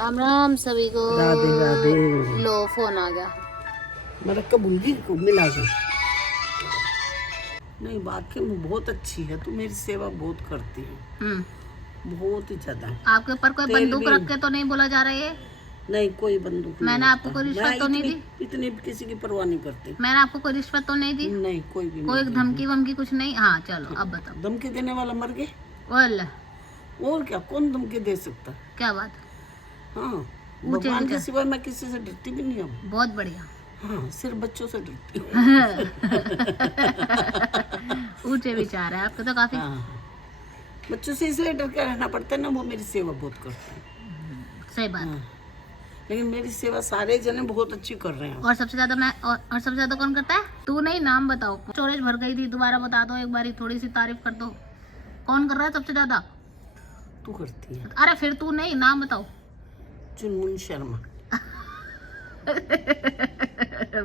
राम राम सभी को। राधे राधे। लो फोन आ गया। मेरा कबूली को मिला गया। नहीं वाकई में बहुत अच्छी है, तू मेरी सेवा बहुत करती है, बहुत ही ज्यादा। आपके ऊपर कोई बंदूक रख के तो नहीं बोला जा रहा है? नहीं कोई बंदूक मैंने नहीं आपको कोई रिश्वत तो नहीं दी? इतनी किसी की परवाह नहीं करती। मैंने आपको कोई रिश्वत तो नहीं दी? नहीं कोई भी कोई नहीं। धमकी वमकी कुछ नहीं? हाँ चलो अब बताओ। धमकी देने वाला मर गए बोल। और क्या, कौन धमकी दे सकता? क्या बात? हाँ भगवान के सिवाय मैं किसी से डरती भी नहीं हूँ। बहुत बढ़िया। हाँ सिर्फ बच्चों से डरती हूँ। ऊंचे विचार है आपके तो काफी। हाँ बच्चों से इसलिए डर के रहना पड़ता है ना, वो मेरी सेवा बहुत करते हैं। सही बात। हाँ। लेकिन मेरी सेवा सारे जने बहुत अच्छी कर रहे हैं। और सबसे ज्यादा मैं और सबसे ज्यादा कौन करता है? तू नहीं, नाम बताओ। स्टोरेज भर गई थी, दोबारा बता दो एक बारी, थोड़ी सी तारीफ कर दो। कौन कर रहा है सबसे ज्यादा? तू करती है। अरे फिर तू नहीं, नाम बताओ। चुनमुन शर्मा।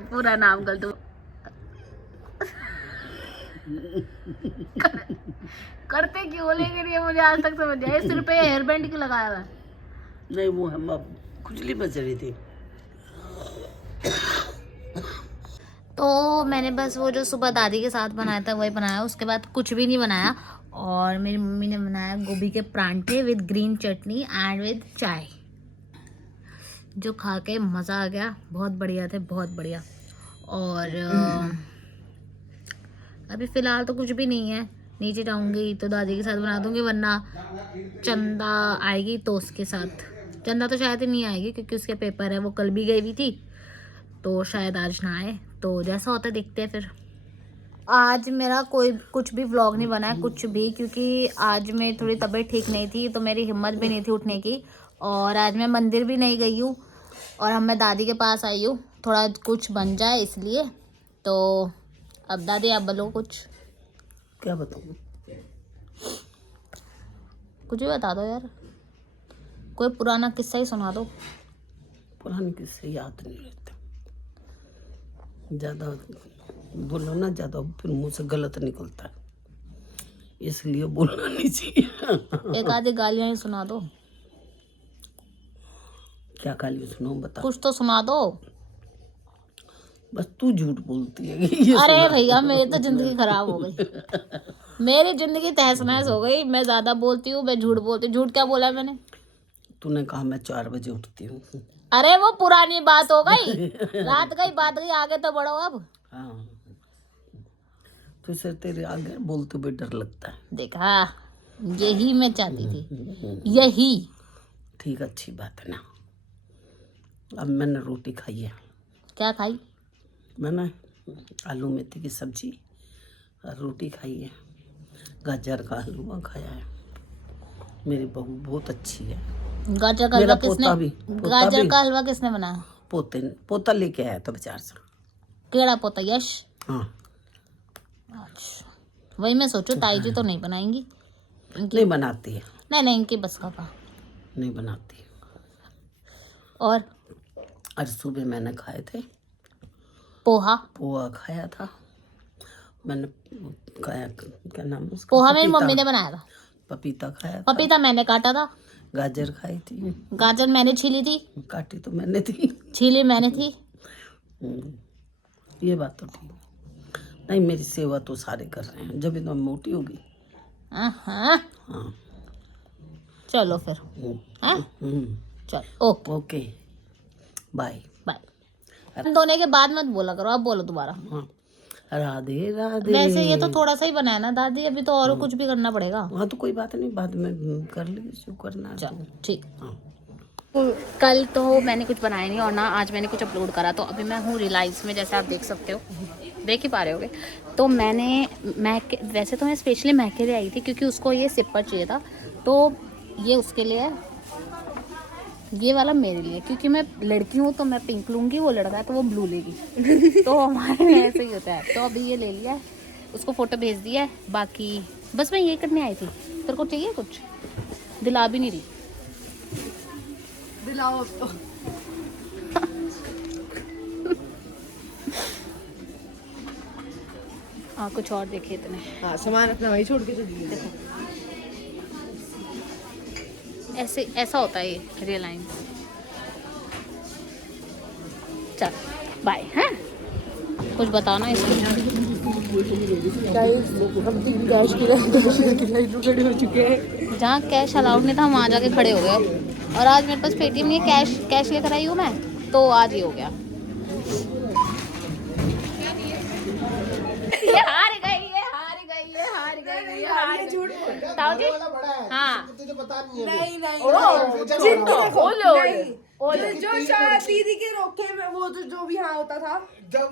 पूरा नाम कर दो। करते क्यों, लेकिन ये मुझे आज तक समझ आया। सिर पे हेयर बैंड क्यों लगाया हुआ है? नहीं वो हम खुजली बज रही थी। तो मैंने बस वो जो सुबह दादी के साथ बनाया था वही बनाया, उसके बाद कुछ भी नहीं बनाया। और मेरी मम्मी ने बनाया गोभी के परांठे with green chutney and with चाय, जो खा के मज़ा आ गया। बहुत बढ़िया थे, बहुत बढ़िया। और अभी फ़िलहाल तो कुछ भी नहीं है। नीचे जाऊंगी तो दादी के साथ बना दूंगी, वरना चंदा आएगी तो उसके साथ। चंदा तो शायद ही नहीं आएगी क्योंकि उसके पेपर है, वो कल भी गई हुई थी, तो शायद आज ना आए। तो जैसा होता है देखते हैं फिर। आज मेरा कोई कुछ भी व्लॉग नहीं बना है, कुछ भी, क्योंकि आज मेरी थोड़ी तबीयत ठीक नहीं थी, तो मेरी हिम्मत भी नहीं थी उठने की। और आज मैं मंदिर भी नहीं गई हूँ, और हम मैं दादी के पास आई हूँ, थोड़ा कुछ बन जाए इसलिए। तो अब दादी आप बोलो कुछ। क्या बताऊँ? कुछ भी बता दो यार, कोई पुराना किस्सा ही सुना दो। पुराने किस्से याद नहीं रहते, ज्यादा बोलो ना ज्यादा फिर मुंह से गलत निकलता है, इसलिए बोलना नहीं चाहिए। एक आधी गालियाँ ही सुना दो। क्या गाली सुनाऊं बता? कुछ तो सुना दो। बस तू झूठ बोलती है। ये अरे भैया मेरी तो जिंदगी खराब हो गई। मेरी जिंदगी तहस नहस हो गई। मैं ज्यादा बोलती हूँ, मैं झूठ बोलती हूँ। झूठ क्या बोला मैंने? तूने कहा मैं 4 बजे उठती हूँ। अरे वो पुरानी बात हो गई, रात गई बात गई, आगे तो बढ़ो अब। हाँ तो इसे तेरे आगे बोलते हुए डर लगता है। देखा, यही मैं चाहती थी, यही। ठीक अच्छी बात है ना। अब मैंने रोटी खाई है। क्या खाई? मैंने आलू मेथी की सब्जी और रोटी खाई है। गाजर का हलवा खाया है। मेरी बहू बहुत अच्छी है। गाजर का हलवा किसने? पोता गाजर भी का हलवा किसने बनाया? पोता लेके आया था बाजार से। केड़ा पोता? यश? हाँ अच्छा, वही मैं सोचूं ताई जी तो नहीं बनाएंगी। नहीं बनाती है। नहीं इनकी बस का था। नहीं बनाती। और आज सुबह मैंने खाए थे पोहा खाया था मैंने। खाया क्या नाम उसका? पोहा मेरी मम्मी ने बनाया था। पपीता खाया था। पपीता मैंने काटा था। गाजर खाई थी। गाजर मैंने छीली थी। काटी तो मैंने थी। छीली मैंने थी। ये बात तो ठीक। नहीं मेरी सेवा तो सारे कर रहे हैं, जब इतना मोटी होगी। हाँ चलो फिर। चलो ओके बाय बाय। धोने के बाद मत बोला करो, अब बोलो दोबारा। हाँ राधे राधे। वैसे ये तो थोड़ा सा ही बनाया ना दादी, अभी तो और कुछ भी करना पड़ेगा। हाँ तो कोई बात नहीं, बाद में कर ली जो करना है। चलो ठीक। हाँ कल तो मैंने कुछ बनाया नहीं, और ना आज मैंने कुछ अपलोड करा। तो अभी मैं हूँ रिलायंस में, जैसे आप देख सकते हो, देख ही पा रहे होगे। तो वैसे तो मैं स्पेशली महके लिए आई थी क्योंकि उसको ये सिपर चाहिए था। तो ये उसके लिए है, ये वाला मेरे लिए, क्योंकि मैं लड़की हूँ तो मैं पिंक लूँगी, वो लड़का है तो वो ब्लू लेगी। तो हमारे में ऐसे ही होता है। तो अभी ये ले लिया है, उसको फ़ोटो भेज दिया है। बाकी बस मैं ये करने आई थी। तेरे को चाहिए कुछ? दिला भी नहीं रही। दिलाओ तो। हाँ कुछ और देखिए इतने। हाँ सामान अपना वही छोड़ के चली गई। देखो ऐसा होता है ये रिलायंस। चल बाय। हैं कुछ बताओ ना इसको। हम 3 कैश की लाइन में खड़े हो चुके हैं। जहाँ कैश अलाउड नहीं था हम वहाँ जाके खड़े हो गए। और आज मेरे पास पेटीएम नहीं है, कैश लेकर आई हूँ मैं, तो आज ये हो गया। ये हार गई, ये हार गई, ये हार गई, ये हार गई। झूठ बोल। ताऊ जी हाँ तुझे पता नहीं है नहीं नहीं ओलो ओलो जो शायद दीदी के रोके में वो तो जो भी हाँ होता था जब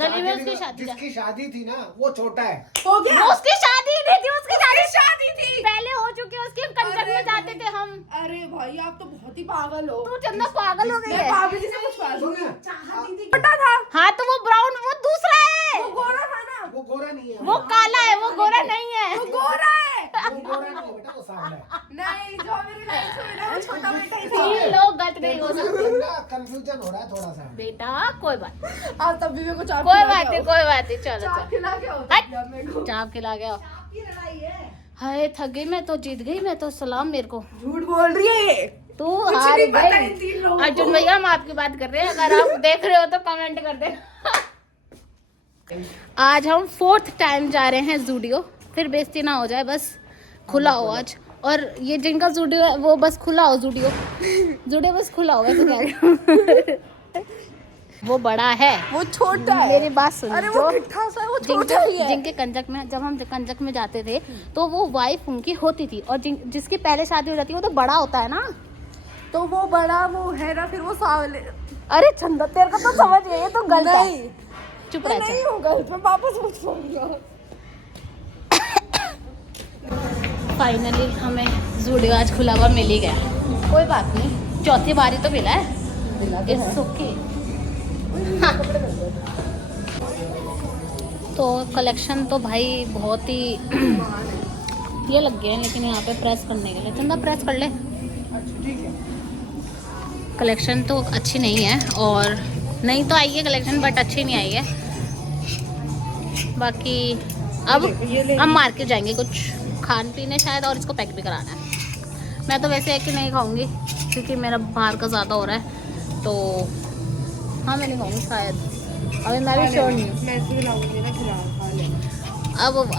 गली में उसकी शादी जिसकी शादी थी ना वो छोटा है। हो गया। वो उसकी शादी नहीं थी, उसकी शादी थी पहले हो चुकी है उसकी। हम कंजक में जाते थे हम। अरे भाई आप तो बहुत ही पागल हो। तू चंदा पागल हो गई मैं है। पागल से कुछ पागल सुन ना, चाहा दीदी छोटा था। हाँ तो वो ब्राउन, वो दूसरा है, वो गोरा था ना। वो गोरा नहीं है। वो काला है, वो गोरा नहीं है। वो गोरा है। वो गोरा नहीं है बेटा, वो सांवला है। नहीं जो मेरी लाइफ में मिला वो छोटा बेटा ही तीन था। लोग गलत नहीं हो सकते कंफ्यूजन हो रहा है थोड़ा सा। बेटा। कोई बात, आप तब भी मेरे को चाप कोई खिला बात के नहीं, आओ। कोई बात नहीं। चलो चाप चलो खिला के आओ तब जब मेरे को। चाप खिला गया। आपकी लड़ाई है। हाय थक गई मैं तो, जीत गई मैं तो। सलाम मेरे को। झूठ बोल रही है ये। तू कुछ हार नहीं पता गई। इन 3 लोगों को। अर्जुन भैया हम आपकी बात कर रहे हैं, अगर आप देख रहे हो तो कमेंट कर दे। आज हम 4th टाइम जा रहे हैं जूडियो। फिर बेइज्जती ना हो जाए, बस खुला हो आज। और ये जिनका जूडियो है वो बस खुला हो, जूडियो बस खुला हो, वैसे क्या वो बड़ा है, वो छोटा है। मेरी बात सुन। अरे वो मिठा सा है, वो छोटा ही है। जिनके कंजक में, जब हम कंजक में जाते थे तो वो वाइफ उनकी होती थी, और जिसकी पहले शादी हो जाती है वो तो बड़ा होता है ना। तो वो बड़ा वो है ना, फिर वो सावले। अरे चंदा तेरे को तो समझ गई, ये तो गलत है। नहीं चुप तो रह नहीं चल। होगा, मैं वापस पूछूंगा। फाइनली हमें जूडियो आज खुला हुआ मिल ही गया। कोई बात नहीं, चौथी बारी तो मिला है। It's okay। हाँ। तो कलेक्शन तो भाई बहुत ही ये लग गए हैं, लेकिन यहाँ पे प्रेस करने के लिए। चंदा प्रेस कर ले। कलेक्शन तो अच्छी नहीं है, और नहीं तो आई है कलेक्शन, बट अच्छी नहीं आई है। बाकी अब हम मार्केट जाएंगे कुछ खान पीने शायद, और इसको पैक भी कराना है। मैं तो वैसे एक ही नहीं खाऊंगी क्योंकि मेरा बाहर का ज़्यादा हो रहा है, तो हाँ मैं नहीं खाऊंगी शायद। अभी मैं भी श्योर नहीं हूँ। मैं ऐसे खिलाऊंगी ना, खा ले।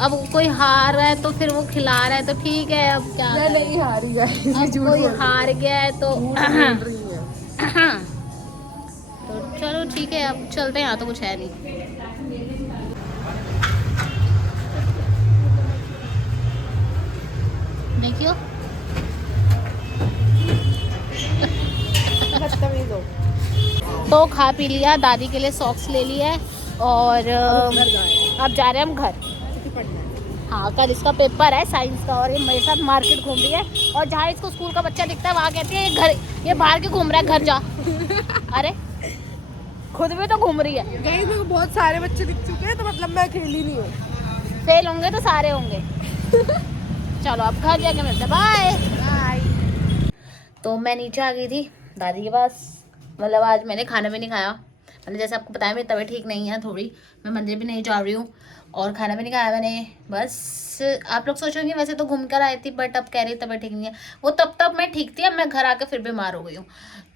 अब कोई हार रहा है तो फिर वो खिला रहा है तो ठीक है। अब क्या मैं नहीं हारी गाइस, अब कोई हार गया है तो तो चलो ठीक है, अब चलते हैं। यहाँ तो कुछ है नहीं। देखियो तो खा पी लिया, दादी के लिए सॉक्स ले लिया है, और अब जा रहे हैं हम घर। हाँ कल इसका पेपर है साइंस का, और ये मेरे साथ मार्केट घूम रही है। और जहाँ इसको स्कूल का बच्चा दिखता है वहाँ कहती है ये बाहर के घूम रहा है, घर जा। अरे खुद भी तो घूम रही है। गाइस मेरे को बहुत सारे बच्चे दिख चुके हैं, तो मतलब मैं अकेली नहीं हूँ। फेल होंगे तो सारे होंगे। चलो अब घर जाके मिलते हैं, बाय। तो मैं नीचे आ गई थी दादी के पास। मतलब आज मैंने खाना भी नहीं खाया। मैंने जैसे आपको बताया मेरी तबीयत ठीक नहीं है थोड़ी, मैं मंदिर भी नहीं जा रही हूँ, और खाना भी नहीं खाया मैंने। बस आप लोग सोचोगे वैसे तो घूम कर आई थी, बट अब कह रही तबीयत ठीक नहीं है। वो तब मैं ठीक थी, अब मैं घर आकर फिर बीमार हो गई हूँ।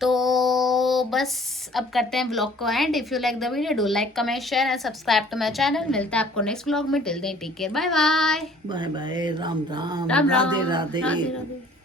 तो बस अब करते हैं व्लॉग को end. If you like the video do like comment share and subscribe to my channel. मिलते हैं आपको नेक्स्ट व्लॉग में। Till then take care, bye bye. Bye bye, Ram Ram, Ram Ram, Radhe Radhe. Radhe Radhe.